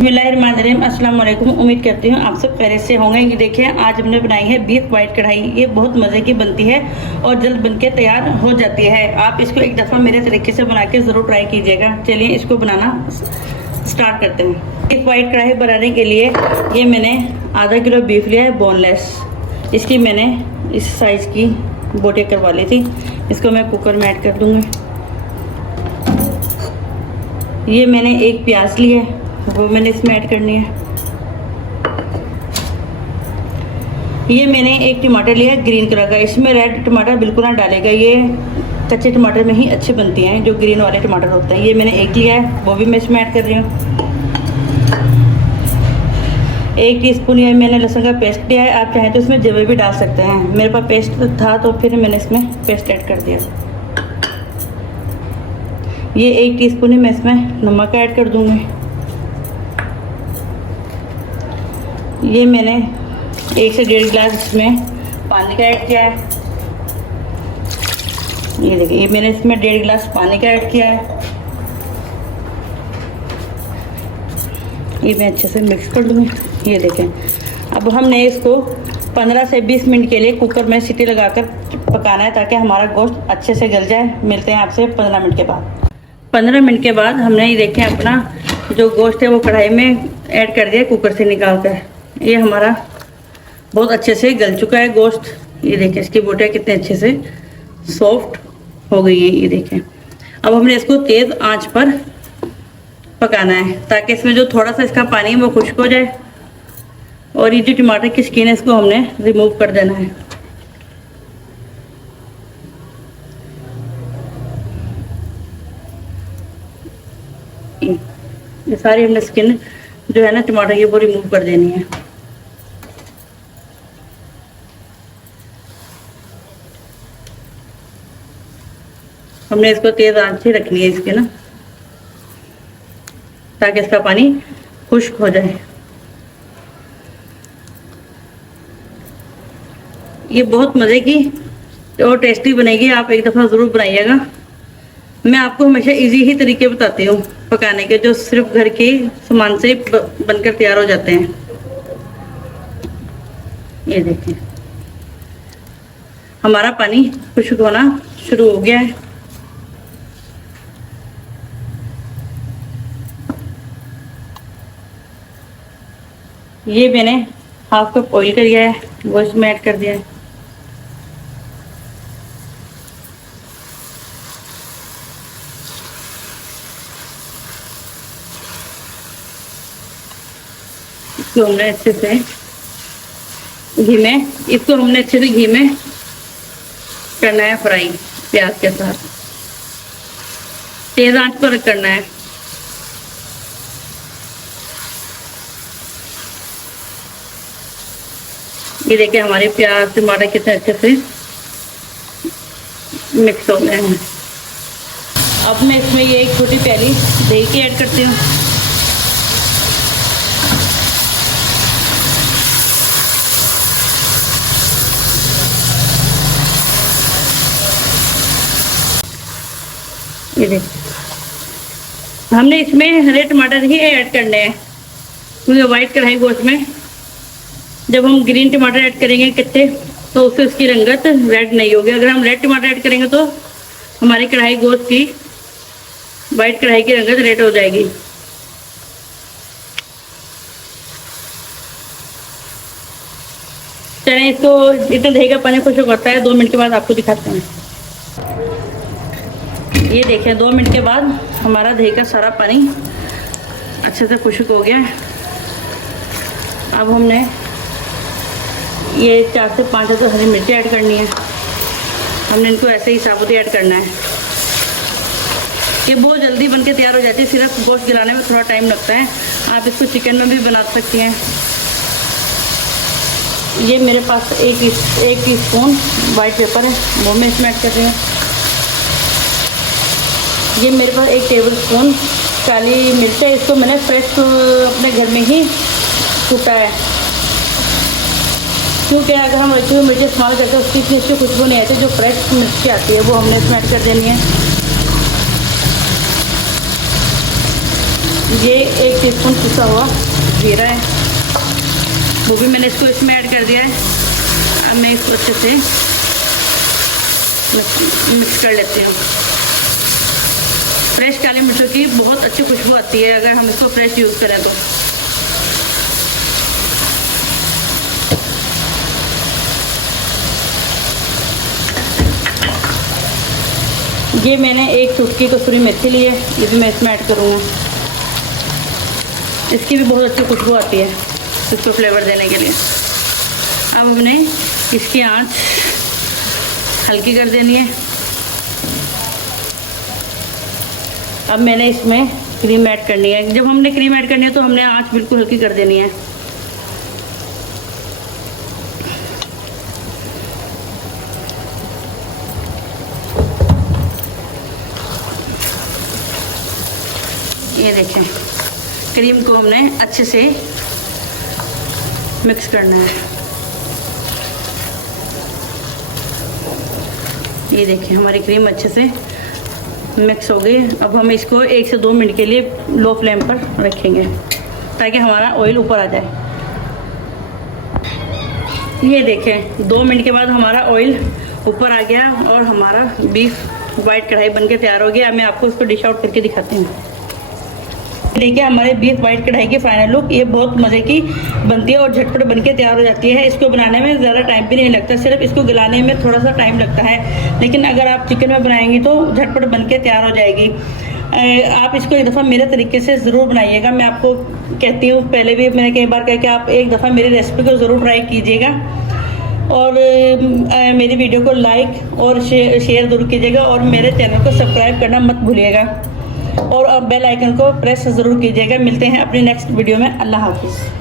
बिस्मिल्लाहिर्रहमानिर्रहीम। अस्सलाम वालेकुम। उम्मीद करती हूँ आप सब खैरियत से होंगे। ये देखिए, आज हमने बनाई है बीफ वाइट कढ़ाई। ये बहुत मज़े की बनती है और जल्द बनके तैयार हो जाती है। आप इसको एक दफ़ा मेरे तरीके से बना के ज़रूर ट्राई कीजिएगा। चलिए इसको बनाना स्टार्ट करते हैं। बीफ वाइट कढ़ाई बनाने के लिए ये मैंने आधा किलो बीफ लिया है, बोनलेस। इसकी मैंने इस साइज़ की बोटियाँ करवा ली थी। इसको मैं कुकर में ऐड कर दूँगी। ये मैंने एक प्याज लिया है, वो मैंने इसमें ऐड करनी है। ये मैंने एक टमाटर लिया है ग्रीन कलर का। इसमें रेड टमाटर बिल्कुल ना डालेगा, ये कच्चे टमाटर में ही अच्छे बनती हैं, जो ग्रीन वाले टमाटर होते हैं। ये मैंने एक लिया है, वो भी मैं इसमें ऐड कर रही हूँ। 1 टीस्पून ये मैंने लहसुन का पेस्ट लिया है। आप चाहें तो इसमें जवे भी डाल सकते हैं। मेरे पास पेस्ट था तो फिर मैंने इसमें पेस्ट ऐड कर दिया। ये 1 टीस्पून ही मैं इसमें नमक ऐड कर दूँगी। ये मैंने 1 से 1.5 गिलास इसमें पानी का ऐड किया है। ये देखिए, ये मैंने इसमें 1.5 गिलास पानी का ऐड किया है। ये मैं अच्छे से मिक्स कर दूँगी। ये देखें, अब हमने इसको 15 से 20 मिनट के लिए कुकर में सीटी लगाकर पकाना है, ताकि हमारा गोश्त अच्छे से गल जाए। मिलते हैं आपसे 15 मिनट के बाद। 15 मिनट के बाद हमने ये देखें अपना जो गोश्त है वो कढ़ाई में ऐड कर दिया कुकर से निकाल कर। ये हमारा बहुत अच्छे से गल चुका है गोश्त। ये देखें, इसकी बोटियाँ कितने अच्छे से सॉफ्ट हो गई हैं। ये देखें, अब हमने इसको तेज़ आंच पर पकाना है, ताकि इसमें जो थोड़ा सा इसका पानी है वो खुश्क हो जाए। और ये जो टमाटर की स्किन है इसको हमने रिमूव कर देना है। ये सारी हमने स्किन जो है ना टमाटर की, वो रिमूव कर देनी है। हमने इसको तेज आंच से रखनी है इसके ना, ताकि इसका पानी खुश्क हो जाए। ये बहुत मज़े की और टेस्टी बनेगी। आप एक दफ़ा ज़रूर बनाइएगा। मैं आपको हमेशा इजी ही तरीके बताती हूँ पकाने के, जो सिर्फ घर के सामान से बनकर तैयार हो जाते हैं। ये देखिए, हमारा पानी खुश्क होना शुरू हो गया है। ये मैंने हाफ कप ऑयल कर दिया है, वो इसमें ऐड कर दिया है। इसको हमने अच्छे से घी में करना है फ्राई, प्याज के साथ तेज आंच पर करना है। ये देखिए, हमारे प्याज टमाटर कितने अच्छे से मिक्स हो गए हैं। अब मैं इसमें ये एक छोटी प्याली दही की ऐड करती हूँ। ये देखिए, हमने इसमें हरे टमाटर ही ऐड करने हैं, क्योंकि वाइट कढ़ाई गोश्त में जब हम ग्रीन टमाटर ऐड करेंगे कच्चे, तो उससे उसकी रंगत रेड नहीं होगी। अगर हम रेड टमाटर ऐड करेंगे तो हमारी कढ़ाई गोश्त की, वाइट कढ़ाई की रंगत रेड हो जाएगी। चलिए, इसको इतना दही का पानी खुश्क होता है, 2 मिनट के बाद आपको दिखाते हैं। ये देखिए, 2 मिनट के बाद हमारा दही का सारा पानी अच्छे से खुश्क हो गया है। अब हमने ये 4 से 5 तो हरी मिर्ची ऐड करनी है। हमने इनको ऐसे ही साबुत ऐड करना है। ये बहुत जल्दी बनके तैयार हो जाती है, सिर्फ गोश्त गिलाने में थोड़ा टाइम लगता है। आप इसको चिकन में भी बना सकती हैं। ये मेरे पास 1 टीस्पून वाइट पेपर है, वो मैं इसमें ऐड कर रही हूँ। ये मेरे पास 1 टेबल स्पून काली मिर्च है, इसको मैंने फ्रेश अपने घर में ही कूटा है, क्योंकि अगर हम रखी हुई मिर्ची इस्तेमाल करते हैं उसकी इतनी अच्छी खुशबू नहीं आती। जो फ्रेश मिर्ची आती है वो हमने इसमें ऐड कर देनी है। ये 1 टीस्पून पिसा हुआ जीरा है, वो भी मैंने इसमें ऐड कर दिया है। अब मैं इसको अच्छे से मिक्स कर लेती हूँ। फ्रेश काली मिर्चों की बहुत अच्छी खुशबू आती है अगर हम इसको फ्रेश यूज़ करें तो। ये मैंने 1 चुटकी कसूरी मेथी ली है, ये भी मैं इसमें ऐड करूँगा। इसकी भी बहुत अच्छी खुशबू आती है इसको फ्लेवर देने के लिए। अब हमने इसकी आंच हल्की कर देनी है। अब मैंने इसमें क्रीम ऐड करनी है। जब हमने क्रीम ऐड करनी है तो हमने आंच बिल्कुल हल्की कर देनी है। ये देखें, क्रीम को हमने अच्छे से मिक्स करना है। ये देखिए हमारी क्रीम अच्छे से मिक्स हो गई। अब हम इसको 1 से 2 मिनट के लिए लो फ्लेम पर रखेंगे ताकि हमारा ऑयल ऊपर आ जाए। ये देखें 2 मिनट के बाद हमारा ऑयल ऊपर आ गया और हमारा बीफ वाइट कढ़ाई बनके तैयार हो गया। अब मैं आपको इसको डिश आउट करके दिखाती हूँ। देखिए हमारे बीफ वाइट कढ़ाई की फाइनल लुक। ये बहुत मज़े की बनती है और झटपट बनके तैयार हो जाती है। इसको बनाने में ज़्यादा टाइम भी नहीं लगता, सिर्फ इसको गलाने में थोड़ा सा टाइम लगता है। लेकिन अगर आप चिकन में बनाएंगी तो झटपट बनके तैयार हो जाएगी। आप इसको एक दफ़ा मेरे तरीके से ज़रूर बनाइएगा। मैं आपको कहती हूँ, पहले भी मैंने कई बार कहा कि आप एक दफ़ा मेरी रेसिपी को ज़रूर ट्राई कीजिएगा और मेरी वीडियो को लाइक और शेयर ज़रूर कीजिएगा और मेरे चैनल को सब्सक्राइब करना मत भूलिएगा और बेल आइकन को प्रेस ज़रूर कीजिएगा। मिलते हैं अपनी नेक्स्ट वीडियो में। अल्लाह हाफिज़।